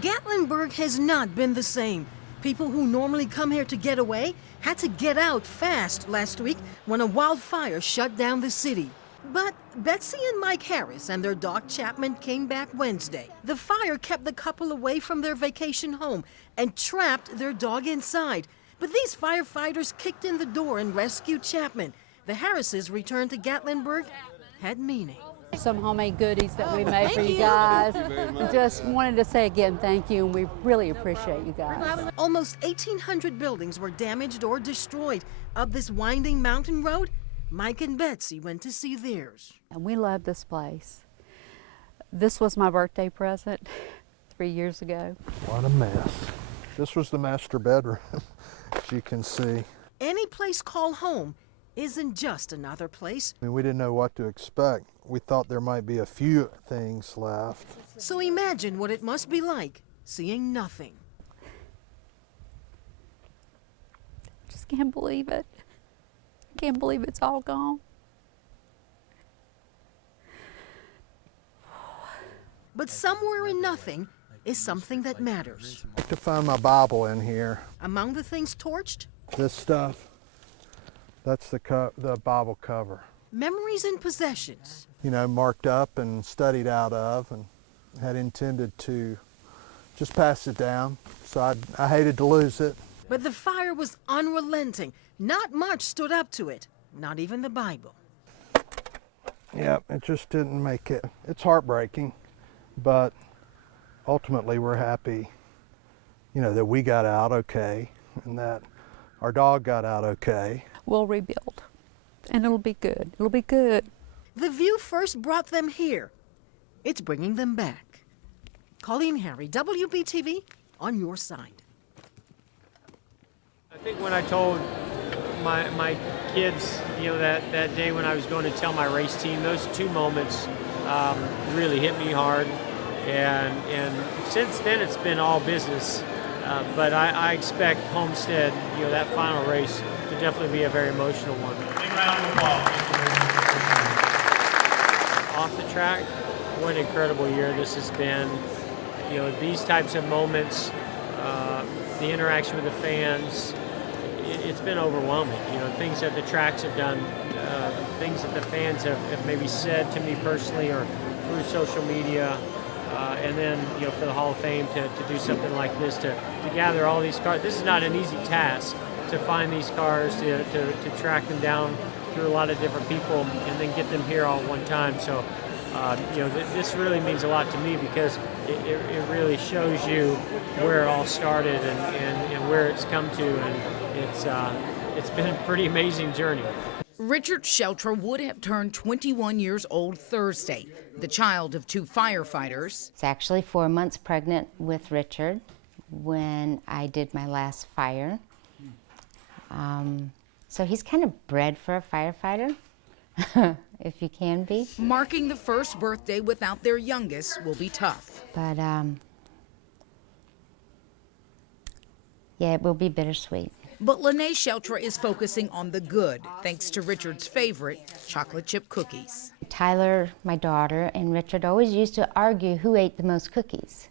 Gatlinburg has not been the same. People who normally come here to get away had to get out fast last week when a wildfire shut down the city. But Betsy and Mike Harris and their dog Chapman came back Wednesday. The fire kept the couple away from their vacation home and trapped their dog inside. But these firefighters kicked in the door and rescued Chapman. The Harrises' return to Gatlinburg had meaning. Some homemade goodies that we made for you guys. Just wanted to say again thank you, and we really appreciate you guys. Almost 1,800 buildings were damaged or destroyed. Up this winding mountain road, Mike and Betsy went to see theirs. And we love this place. This was my birthday present 3 years ago. What a mess. This was the master bedroom, as you can see. Any place called home isn't just another place. I mean, we didn't know what to expect. We thought there might be a few things left. So imagine what it must be like seeing nothing. Just can't believe it. I can't believe it's all gone. But somewhere in nothing is something that matters. I have to find my Bible in here. Among the things torched, This stuff, that's the Bible cover. memories and possessions. You know, marked up and studied out of, and had intended to just pass it down. So I hated to lose it. But the fire was unrelenting. Not much stood up to it, not even the Bible. Yeah, it just didn't make it. It's heartbreaking, but ultimately we're happy, you know, that we got out okay and that our dog got out okay. We'll rebuild, and it'll be good. It'll be good. The view first brought them here. It's bringing them back. Colleen Harry, WBTV, on your side. I think when I told my kids, you know, that day when I was going to tell my race team, those two moments really hit me hard. And since then, it's been all business. But I expect Homestead, you know, that final race to definitely be a very emotional one. Big round of applause. Off the track, what an incredible year this has been. You know, these types of moments, the interaction with the fans, it's been overwhelming. You know, things that the tracks have done, things that the fans have maybe said to me personally or through social media. And then, you know, for the Hall of Fame to do something like this, to gather all these cars. This is not an easy task to find these cars, to track them down through a lot of different people and then get them here all at one time. So, you know, this really means a lot to me because it really shows you where it all started and where it's come to. And it's been a pretty amazing journey. Richard Sheltra would have turned 21 years old Thursday, the child of two firefighters. I was actually 4 months pregnant with Richard when I did my last fire. So he's kind of bred for a firefighter, if you can be. Marking the first birthday without their youngest will be tough. But yeah, it will be bittersweet. But Lene Sheltra is focusing on the good, thanks to Richard's favorite, chocolate chip cookies. Tyler, my daughter, and Richard always used to argue who ate the most cookies.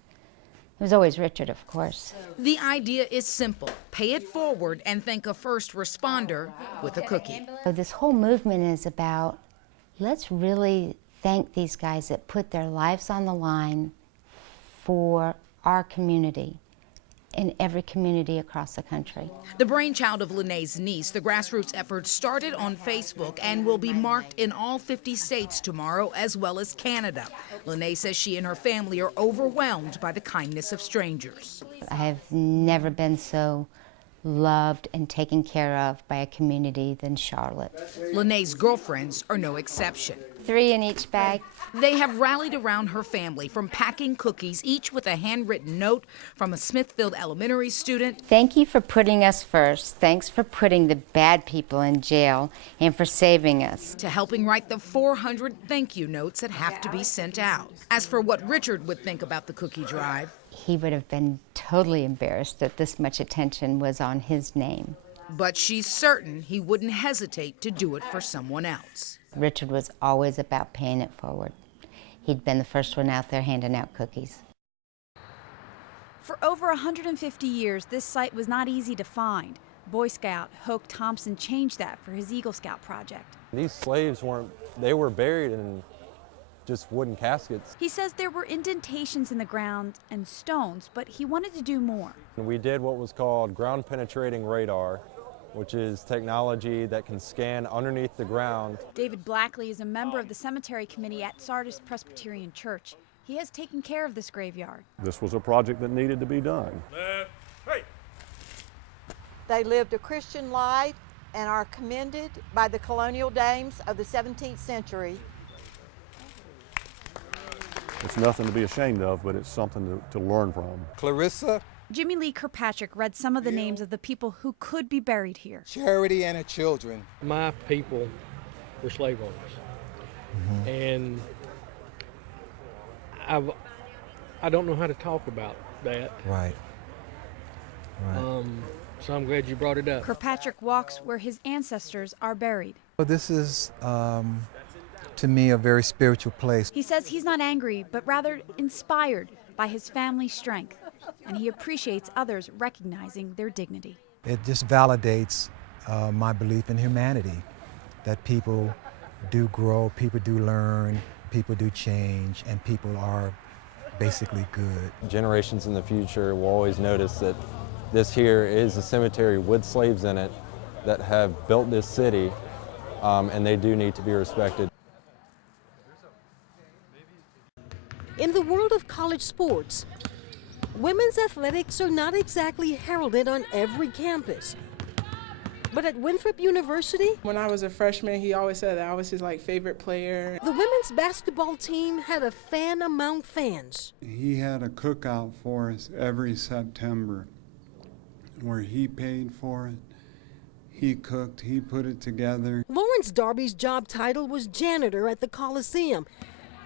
It was always Richard, of course. The idea is simple. Pay it forward and thank a first responder with a cookie. So this whole movement is about, let's really thank these guys that put their lives on the line for our community. In every community across the country. The brainchild of Lene's niece, the grassroots effort started on Facebook and will be marked in all 50 states tomorrow, as well as Canada. Lene says she and her family are overwhelmed by the kindness of strangers. I have never been so loved and taken care of by a community than Charlotte. Lene's girlfriends are no exception. 3 in each bag. They have rallied around her family, from packing cookies, each with a handwritten note from a Smithfield Elementary student. Thank you for putting us first. Thanks for putting the bad people in jail and for saving us. To helping write the 400 thank you notes that have to be sent out. As for what Richard would think about the cookie drive, he would have been totally embarrassed that this much attention was on his name. But she's certain he wouldn't hesitate to do it for someone else. Richard was always about paying it forward. He'd been the first one out there handing out cookies. For over 150 years, this site was not easy to find. Boy Scout Hoke Thompson changed that for his Eagle Scout project. These slaves they were buried in just wooden caskets. He says there were indentations in the ground and stones, but he wanted to do more. We did what was called ground penetrating radar, which is technology that can scan underneath the ground. David Blackley is a member of the cemetery committee at Sardis Presbyterian Church. He has taken care of this graveyard. This was a project that needed to be done. They lived a Christian life and are commended by the colonial dames of the 17th century. It's nothing to be ashamed of, but it's something to learn from. Clarissa, Jimmy Lee Kirkpatrick read some of the names of the people who could be buried here. Charity, and her children. My people were slave owners, and I don't know how to talk about that. Right. So I'm glad you brought it up. Kirkpatrick walks where his ancestors are buried. Well, this is, to me, a very spiritual place. He says he's not angry, but rather inspired by his family's strength, and he appreciates others recognizing their dignity. It just validates my belief in humanity, that people do grow, people do learn, people do change, and people are basically good. Generations in the future will always notice that this here is a cemetery with slaves in it that have built this city, and they do need to be respected. In the world of college sports, women's athletics are not exactly heralded on every campus. But at Winthrop University, when I was a freshman, he always said that I was his favorite player. The women's basketball team had a fan among fans. He had a cookout for us every September where he paid for it. He cooked, he put it together. Lawrence Darby's job title was janitor at the Coliseum,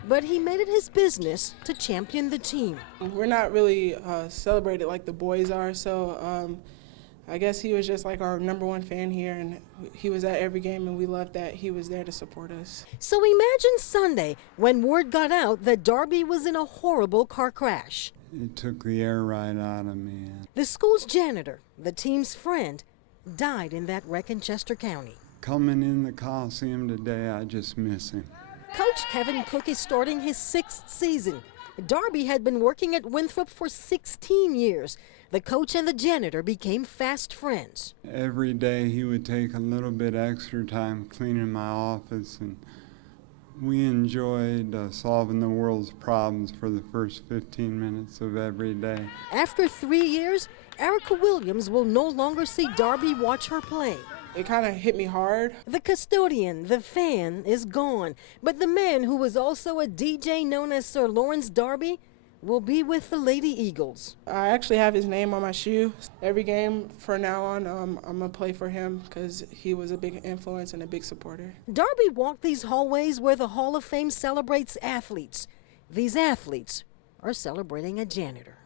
but he made it his business to champion the team. We're not really celebrated like the boys are, so I guess he was just like our #1 fan here, and he was at every game, and we loved that he was there to support us. So imagine Sunday when word got out that Darby was in a horrible car crash. It took the air right out of me. The school's janitor, the team's friend, died in that wreck in Chester County. Coming in the Coliseum today, I just miss him. Coach Kevin Cook is starting his 6th season. Darby had been working at Winthrop for 16 years. The coach and the janitor became fast friends. Every day he would take a little bit extra time cleaning my office, and we enjoyed solving the world's problems for the first 15 minutes of every day. After 3 years, Erica Williams will no longer see Darby watch her play. It kind of hit me hard. The custodian, the fan, is gone, but the man who was also a DJ known as Sir Lawrence Darby will be with the Lady Eagles. I actually have his name on my shoe. Every game from now on, I'm going to play for him because he was a big influence and a big supporter. Darby walked these hallways where the Hall of Fame celebrates athletes. These athletes are celebrating a janitor.